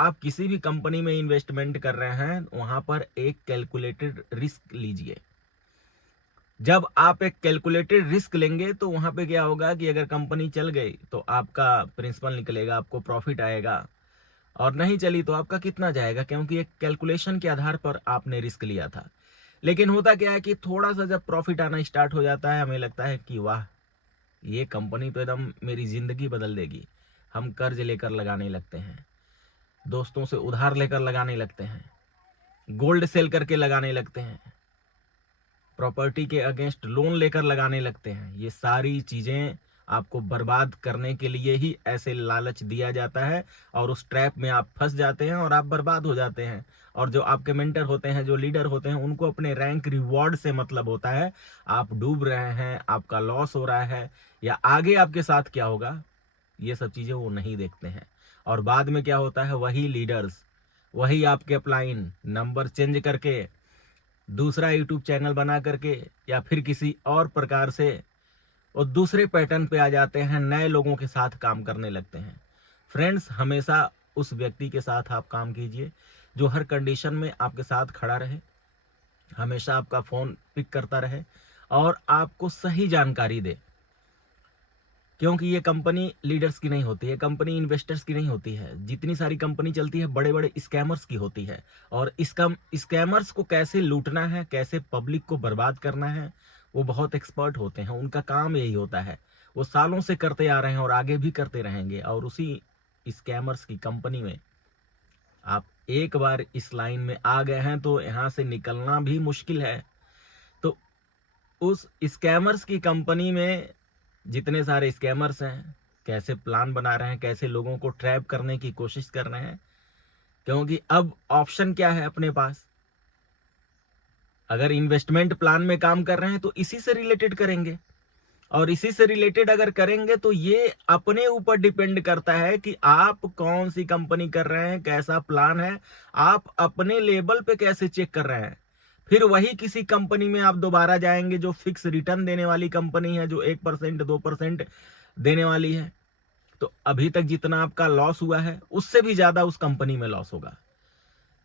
आप किसी भी कंपनी में इन्वेस्टमेंट कर रहे हैं, वहां पर एक कैलकुलेटेड रिस्क लीजिए। जब आप एक कैलकुलेटेड रिस्क लेंगे तो वहां पे क्या होगा कि अगर कंपनी चल गई तो आपका प्रिंसिपल निकलेगा, आपको प्रॉफिट आएगा, और नहीं चली तो आपका कितना जाएगा, क्योंकि एक कैलकुलेशन के आधार पर आपने रिस्क लिया था। लेकिन होता क्या है कि थोड़ा सा जब प्रॉफिट आना स्टार्ट हो जाता है, हमें लगता है कि वाह, ये कंपनी तो एकदम मेरी जिंदगी बदल देगी। हम कर्ज लेकर लगाने लगते हैं, दोस्तों से उधार लेकर लगाने लगते हैं, गोल्ड सेल करके लगाने लगते हैं, प्रॉपर्टी के अगेंस्ट लोन लेकर लगाने लगते हैं। ये सारी चीजें आपको बर्बाद करने के लिए ही ऐसे लालच दिया जाता है, और उस ट्रैप में आप फंस जाते हैं और आप बर्बाद हो जाते हैं। और जो आपके मेंटर होते हैं, जो लीडर होते हैं, उनको अपने रैंक रिवॉर्ड से मतलब होता है। आप डूब रहे हैं, आपका लॉस हो रहा है, या आगे आपके साथ क्या होगा, ये सब चीजें वो नहीं देखते हैं। और बाद में क्या होता है, वही लीडर्स, वही आपके अपलाइन नंबर चेंज करके दूसरा यूट्यूब चैनल बना करके या फिर किसी और प्रकार से और दूसरे पैटर्न पे आ जाते हैं, नए लोगों के साथ काम करने लगते हैं। फ्रेंड्स, हमेशा उस व्यक्ति के साथ आप काम कीजिए जो हर कंडीशन में आपके साथ खड़ा रहे, हमेशा आपका फोन पिक करता रहे और आपको सही जानकारी दे। क्योंकि ये कंपनी लीडर्स की नहीं होती है, कंपनी इन्वेस्टर्स की नहीं होती है। जितनी सारी कंपनी चलती है बड़े बड़े स्कैमर्स की होती है। और इसका स्कैमर्स को कैसे लूटना है, कैसे पब्लिक को बर्बाद करना है, वो बहुत एक्सपर्ट होते हैं। उनका काम यही होता है, वो सालों से करते आ रहे हैं और आगे भी करते रहेंगे। और उसी स्कैमर्स की कंपनी में आप एक बार इस लाइन में आ गए हैं तो यहाँ से निकलना भी मुश्किल है। तो उस स्कैमर्स की कंपनी में जितने सारे स्कैमर्स हैं, कैसे प्लान बना रहे हैं, कैसे लोगों को ट्रैप करने की कोशिश कर रहे हैं। क्योंकि अब ऑप्शन क्या है अपने पास, अगर इन्वेस्टमेंट प्लान में काम कर रहे हैं तो इसी से रिलेटेड करेंगे। और इसी से रिलेटेड अगर करेंगे तो ये अपने ऊपर डिपेंड करता है कि आप कौन सी कंपनी कर रहे हैं, कैसा प्लान है, आप अपने लेवल पे कैसे चेक कर रहे हैं। फिर वही किसी कंपनी में आप दोबारा जाएंगे जो फिक्स रिटर्न देने वाली कंपनी है, जो 1% 2% देने वाली है, तो अभी तक जितना आपका लॉस हुआ है उससे भी ज्यादा उस कंपनी में लॉस होगा।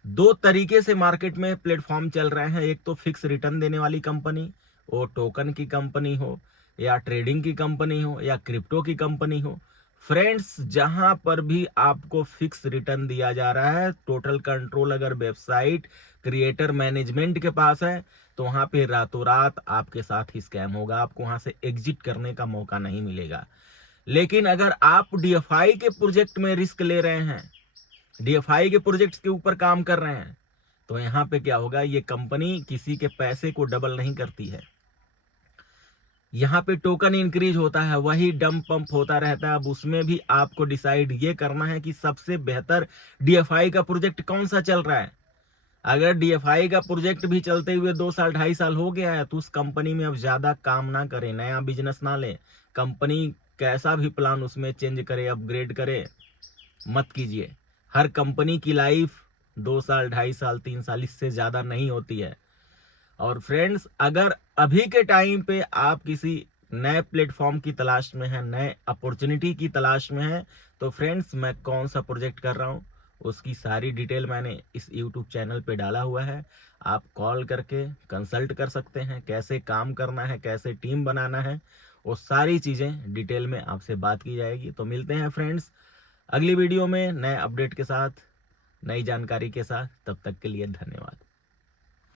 दो तरीके से मार्केट में प्लेटफॉर्म चल रहे हैं, एक तो फिक्स रिटर्न देने वाली कंपनी, वो टोकन की कंपनी हो या ट्रेडिंग की कंपनी हो या क्रिप्टो की कंपनी हो। फ्रेंड्स, जहां पर भी आपको फिक्स रिटर्न दिया जा रहा है, टोटल कंट्रोल अगर वेबसाइट क्रिएटर मैनेजमेंट के पास है, तो वहां पे रातों रात आपके साथ ही स्कैम होगा, आपको वहां से एग्जिट करने का मौका नहीं मिलेगा। लेकिन अगर आप डीएफआई के प्रोजेक्ट में रिस्क ले रहे हैं, डीएफआई के प्रोजेक्ट्स के ऊपर काम कर रहे हैं, तो यहाँ पे क्या होगा, ये कंपनी किसी के पैसे को डबल नहीं करती है। यहाँ पे टोकन इंक्रीज होता है, वही डंप पंप होता रहता है। अब उसमें भी आपको डिसाइड ये करना है कि सबसे बेहतर डीएफआई का प्रोजेक्ट कौन सा चल रहा है। अगर डीएफआई का प्रोजेक्ट भी चलते हुए 2 साल 2.5 साल हो गया है, तो उस कंपनी में अब ज्यादा काम ना करें, नया बिजनेस ना लें। कंपनी कैसा भी प्लान उसमें चेंज करे, अपग्रेड करे, मत कीजिए। हर कंपनी की लाइफ 2 साल 2.5 साल 3 साल इससे ज्यादा नहीं होती है। और फ्रेंड्स, अगर अभी के टाइम पे आप किसी नए प्लेटफॉर्म की तलाश में है, नए अपॉर्चुनिटी की तलाश में है, तो फ्रेंड्स, मैं कौन सा प्रोजेक्ट कर रहा हूँ उसकी सारी डिटेल मैंने इस यूट्यूब चैनल पे डाला हुआ है। आप कॉल करके कंसल्ट कर सकते हैं, कैसे काम करना है, कैसे टीम बनाना है, वो सारी चीज़ें डिटेल में आपसे बात की जाएगी। तो मिलते हैं फ्रेंड्स अगली वीडियो में नए अपडेट के साथ, नई जानकारी के साथ। तब तक के लिए धन्यवाद।